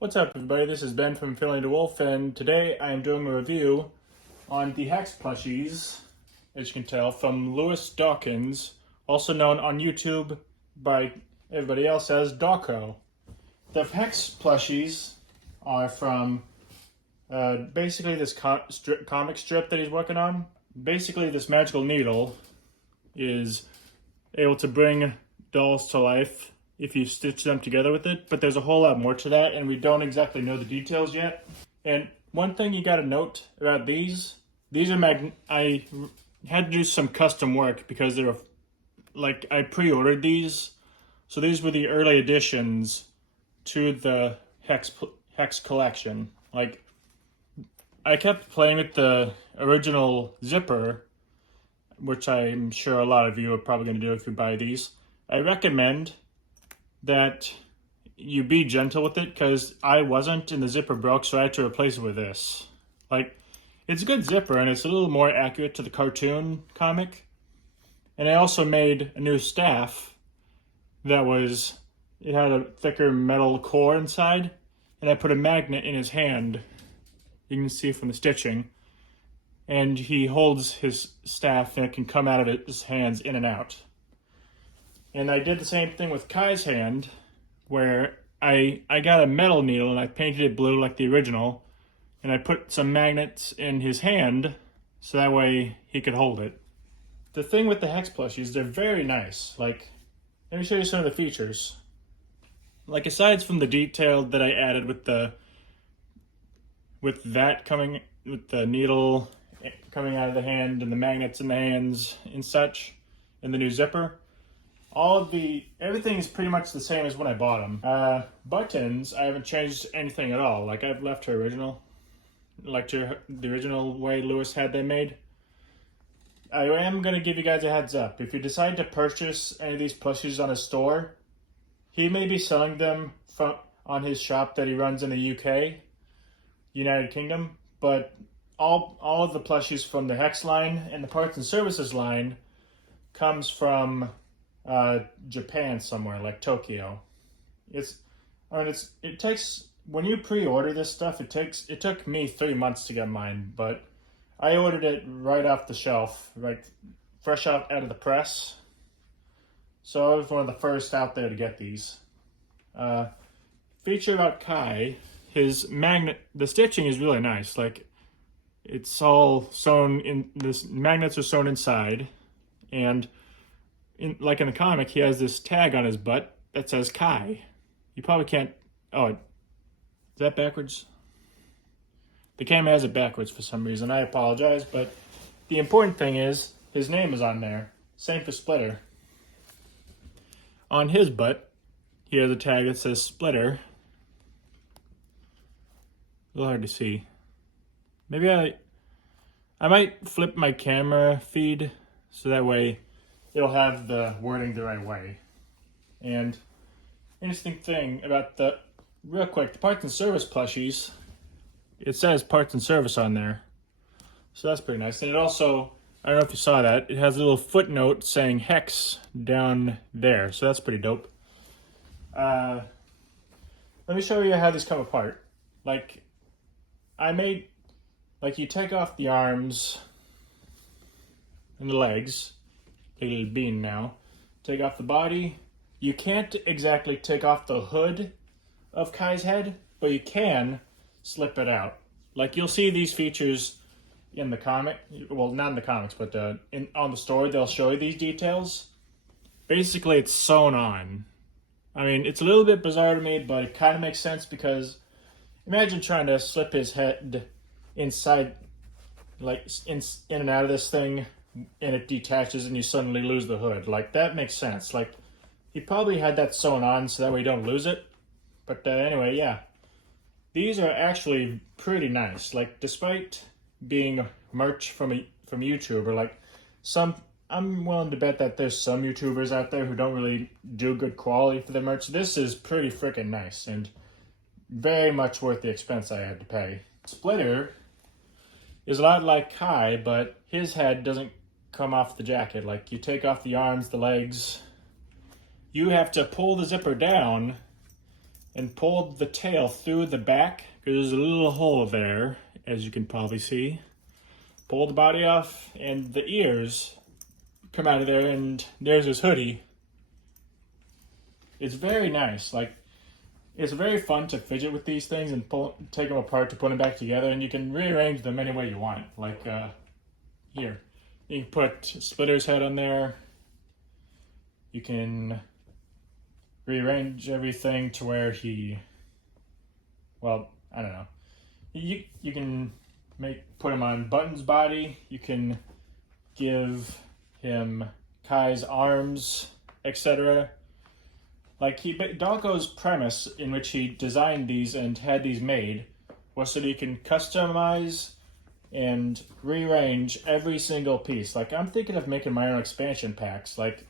What's up, everybody? This is Ben from Philly to Wolf, and today I am doing a review on the Hex plushies, as you can tell, from Lewis Dawkins, also known on YouTube by everybody else as Dawko. The Hex plushies are from basically this comic strip that he's working on. Basically, this magical needle is able to bring dolls to life if you stitch them together with it, but there's a whole lot more to that, and we don't exactly know the details yet. And one thing you gotta note about these are I had to do some custom work because they were, like, I pre-ordered these, so these were the early additions to the Hex collection. Like, I kept playing with the original zipper, which I'm sure a lot of you are probably gonna do if you buy these. I recommend that you be gentle with it because I wasn't, and the zipper broke, so I had to replace it with this. Like, it's a good zipper and it's a little more accurate to the cartoon comic. And I also made a new staff it had a thicker metal core inside, and I put a magnet in his hand. You can see from the stitching. And he holds his staff and it can come out of his hands in and out. And I did the same thing with Kai's hand, where I got a metal needle and I painted it blue like the original, and I put some magnets in his hand so that way he could hold it. The thing with the Hex plushies, they're very nice. Like, let me show you some of the features. Like, aside from the detail that I added with the needle coming out of the hand and the magnets in the hands and such, and the new zipper, everything is pretty much the same as when I bought them. Buttons, I haven't changed anything at all. Like, I've left the original way Lewis had them made. I am going to give you guys a heads up. If you decide to purchase any of these plushies on his store, he may be selling them on his shop that he runs in the UK, United Kingdom, but all of the plushies from the Hex line and the parts and services line comes from Japan somewhere, like Tokyo. When you pre-order this stuff, it took me 3 months to get mine, but I ordered it right off the shelf, like fresh out of the press. So I was one of the first out there to get these. Feature about Kai, the stitching is really nice. Like, it's all sewn in, magnets are sewn inside, and like in the comic, he has this tag on his butt that says Kai. You probably can't... Oh, is that backwards? The camera has it backwards for some reason. I apologize, but the important thing is his name is on there. Same for Splitter. On his butt, he has a tag that says Splitter. A little hard to see. Maybe I might flip my camera feed so that way it'll have the wording the right way. And interesting thing about the parts and service plushies, it says parts and service on there. So that's pretty nice. And it also, I don't know if you saw that, it has a little footnote saying Hex down there. So that's pretty dope. Let me show you how these come apart. Like, you take off the arms and the legs, a little bean now. Take off the body. You can't exactly take off the hood of Kai's head, but you can slip it out. Like, you'll see these features in the comic. Well, not in the comics, but on the store, they'll show you these details. Basically, it's sewn on. I mean, it's a little bit bizarre to me, but it kind of makes sense because imagine trying to slip his head inside, like, in and out of this thing, and it detaches and you suddenly lose the hood. Like, that makes sense. Like, he probably had that sewn on so that way you don't lose it. But anyway, yeah. These are actually pretty nice. Like, despite being merch from a YouTuber, like, I'm willing to bet that there's some YouTubers out there who don't really do good quality for their merch. This is pretty freaking nice and very much worth the expense I had to pay. Splitter is a lot like Kai, but his head doesn't come off the jacket. Like, you take off the arms, the legs. You have to pull the zipper down and pulled the tail through the back, because there's a little hole there, as you can probably see. Pull the body off, and the ears come out of there, and there's his hoodie. It's very nice. Like, it's very fun to fidget with these things and take them apart to put them back together, and you can rearrange them any way you want. Like, here. You can put Splitter's head on there. You can rearrange everything to where he, well, I don't know. You can put him on Button's body. You can give him Kai's arms, etc. Like, Dawko's premise in which he designed these and had these made was so that you can customize and rearrange every single piece. Like, I'm thinking of making my own expansion packs. Like,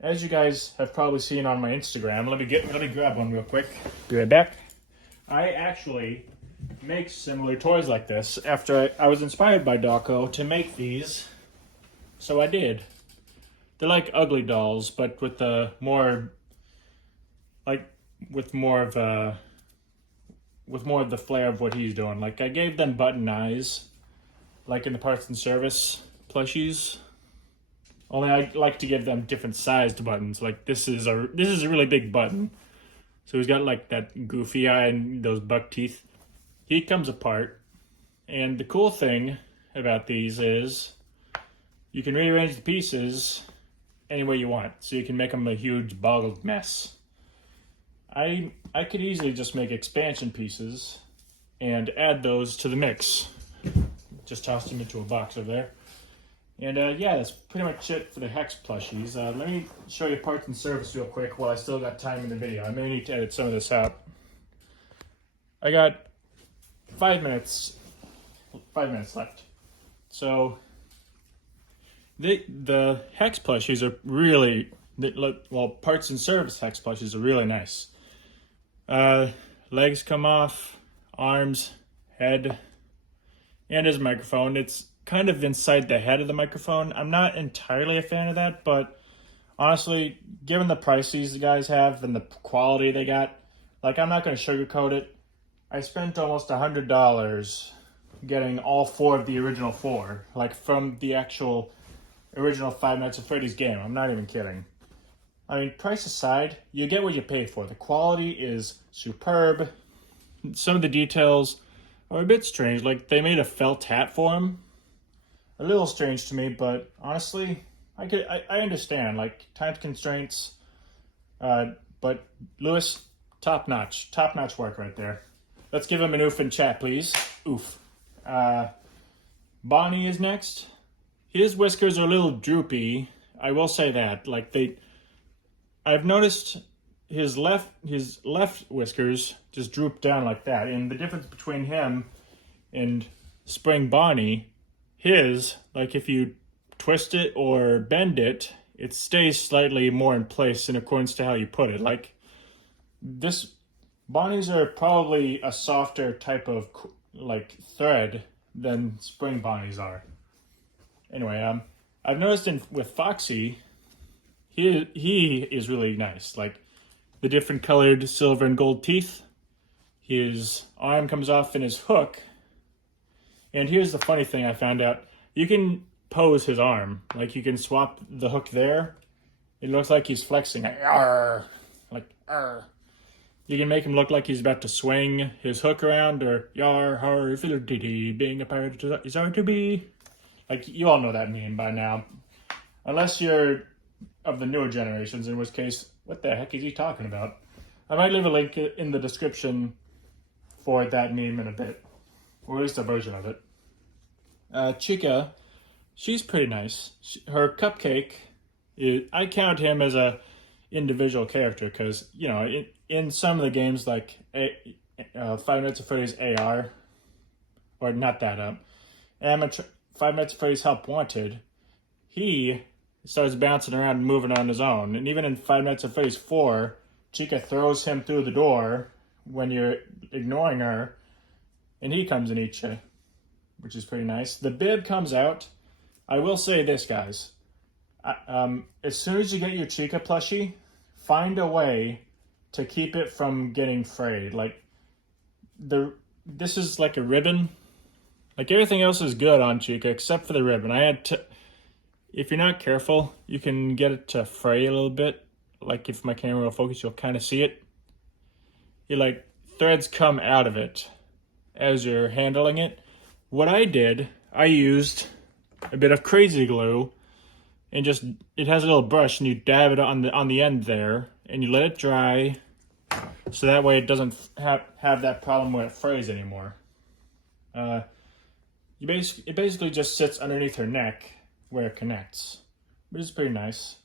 as you guys have probably seen on my Instagram, let me grab one real quick. Be right back. I actually make similar toys like this after I was inspired by Dawko to make these, so I did. They're like ugly dolls, but with more of the flair of what he's doing. Like, I gave them button eyes, like in the Parts and Service plushies. Only I like to give them different sized buttons. Like, this is a really big button, so he's got like that goofy eye and those buck teeth. He comes apart, and the cool thing about these is you can rearrange the pieces any way you want, so you can make them a huge boggled mess. I could easily just make expansion pieces and add those to the mix. Just toss them into a box over there. And yeah, that's pretty much it for the Hex plushies. Let me show you Parts and Service real quick while I still got time in the video. I may need to edit some of this out. I got 5 minutes left. So the Hex plushies are really, well, Parts and Service Hex plushies are really nice. Legs come off, arms, head, and his microphone. It's kind of inside the head of the microphone. I'm not entirely a fan of that, but honestly, given the price these guys have and the quality they got, like, I'm not going to sugarcoat it. I spent almost $100 getting all 4 of the original 4, like from the actual original Five Nights at Freddy's game. I'm not even kidding. I mean, price aside, you get what you pay for. The quality is superb. Some of the details are a bit strange. Like, they made a felt hat for him. A little strange to me, but honestly, I understand. Like, time constraints. But Lewis, top notch work right there. Let's give him an oof in chat, please. Oof. Bonnie is next. His whiskers are a little droopy. I will say that. Like, I've noticed his left whiskers just droop down like that. And the difference between him and Spring Bonnie, his, like, if you twist it or bend it, it stays slightly more in place in accordance to how you put it. Like, Bonnie's are probably a softer type of, like, thread than Spring Bonnie's are. Anyway, I've noticed with Foxy, he is really nice. Like, the different colored silver and gold teeth. His arm comes off in his hook. And here's the funny thing I found out. You can pose his arm. Like, you can swap the hook there. It looks like he's flexing. Like, arr. Like, arr. You can make him look like he's about to swing his hook around, or yar, har, fiddle-dee-dee, being a pirate is hard to be. Like, you all know that meme by now. Unless you're of the newer generations, in which case, what the heck is he talking about? I might leave a link in the description for that meme in a bit, or at least a version of it. Chica, she's pretty nice. Her cupcake, I count him as a individual character because, you know, in some of the games like Five Nights at Freddy's AR, or not that Five Nights at Freddy's Help Wanted, he starts bouncing around and moving on his own. And even in Five Nights at Freddy's 4, Chica throws him through the door when you're ignoring her, and he comes and eats you, which is pretty nice. The bib comes out. I will say this, guys. As soon as you get your Chica plushie, find a way to keep it from getting frayed. Like this is like a ribbon. Like everything else is good on Chica except for the ribbon. I had to, if you're not careful, you can get it to fray a little bit. Like if my camera will focus, you'll kind of see it. You like threads come out of it as you're handling it. What I did, I used a bit of crazy glue and just, it has a little brush and you dab it on the end there and you let it dry so that way it doesn't have that problem where it frays anymore. It basically just sits underneath her neck where it connects, which is pretty nice.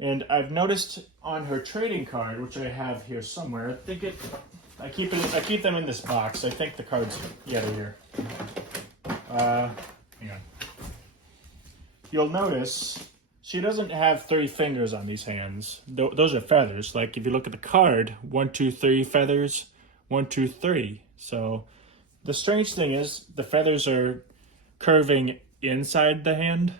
And I've noticed on her trading card, which I have here somewhere, I keep them in this box. I think the cards, yeah, they're here. Hang on. You'll notice she doesn't have 3 fingers on these hands. Those are feathers. Like if you look at the card, 1, 2, 3 feathers, 1, 2, 3. So the strange thing is the feathers are curving inside the hand.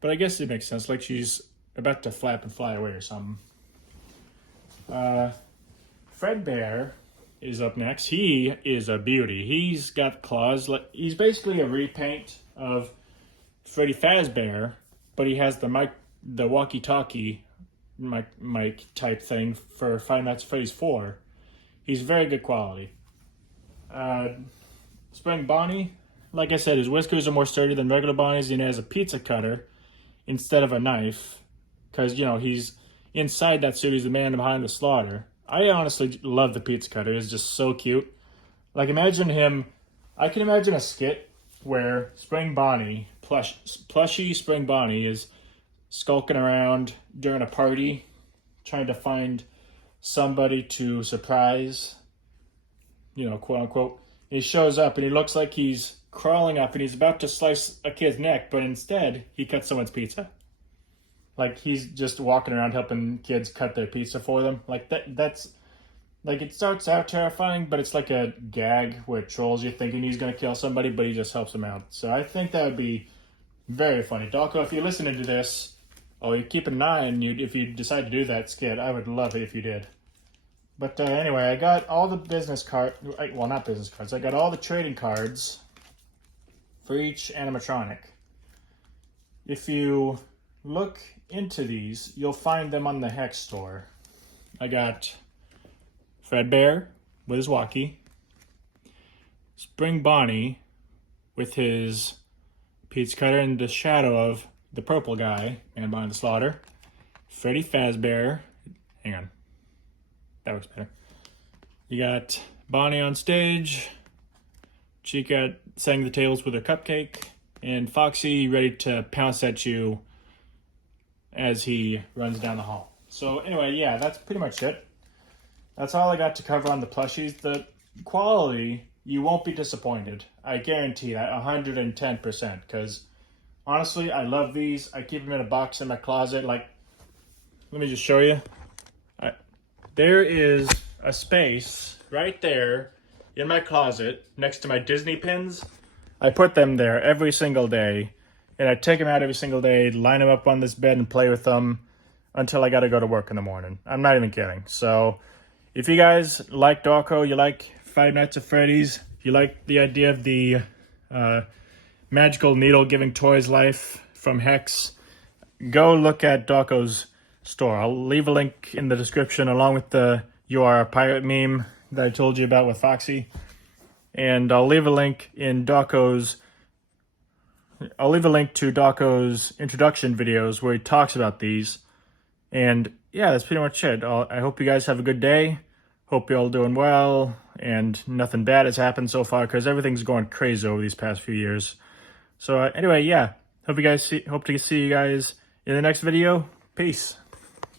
But I guess it makes sense, like she's about to flap and fly away or something. Fredbear is up next. He is a beauty. He's got claws. He's basically a repaint of Freddy Fazbear, but he has the walkie-talkie mic type thing for Five Nights at Freddy's 4. He's very good quality. Spring Bonnie, like I said, his whiskers are more sturdy than regular Bonnie's, and he has a pizza cutter instead of a knife, because, you know, he's inside that suit. He's the man behind the slaughter. I honestly love the pizza cutter. It's just so cute. Like, imagine him, I can imagine a skit where Spring Bonnie, plushy Spring Bonnie, is skulking around during a party, trying to find somebody to surprise, you know, quote unquote. He shows up and he looks like he's crawling up and he's about to slice a kid's neck, but instead he cuts someone's pizza. Like he's just walking around helping kids cut their pizza for them. Like that's like, it starts out terrifying, but it's like a gag where it trolls you thinking he's gonna kill somebody, but he just helps them out. So I think that would be very funny. Dawko, if you're listening to this, you keep an eye on you if you decide to do that skit. I would love it if you did. But anyway, I got all the business cards. Well, not business cards. I got all the trading cards for each animatronic. If you look into these, you'll find them on the Hex store. I got Fredbear with his walkie, Spring Bonnie with his pizza cutter in the shadow of the purple guy, man behind the slaughter, Freddy Fazbear. Hang on. That works better. You got Bonnie on stage, Chica setting the tables with her cupcake, and Foxy ready to pounce at you as he runs down the hall. So anyway, yeah, that's pretty much it. That's all I got to cover on the plushies. The quality, you won't be disappointed. I guarantee that 110%, because honestly, I love these. I keep them in a box in my closet. Like, let me just show you. There is a space right there in my closet next to my Disney pins. I put them there every single day, and I take them out every single day, line them up on this bed, and play with them until I got to go to work in the morning. I'm not even kidding. So if you guys like Dawko, you like Five Nights at Freddy's, you like the idea of the magical needle giving toys life from Hex, go look at Dawko's store. I'll leave a link in the description along with the "You Are a Pirate" meme that I told you about with Foxy. And I'll leave a link to Dawko's introduction videos where he talks about these. And yeah, that's pretty much it. I hope you guys have a good day. Hope you're all doing well and nothing bad has happened so far, because everything's going crazy over these past few years. So anyway, yeah, hope to see you guys in the next video. Peace.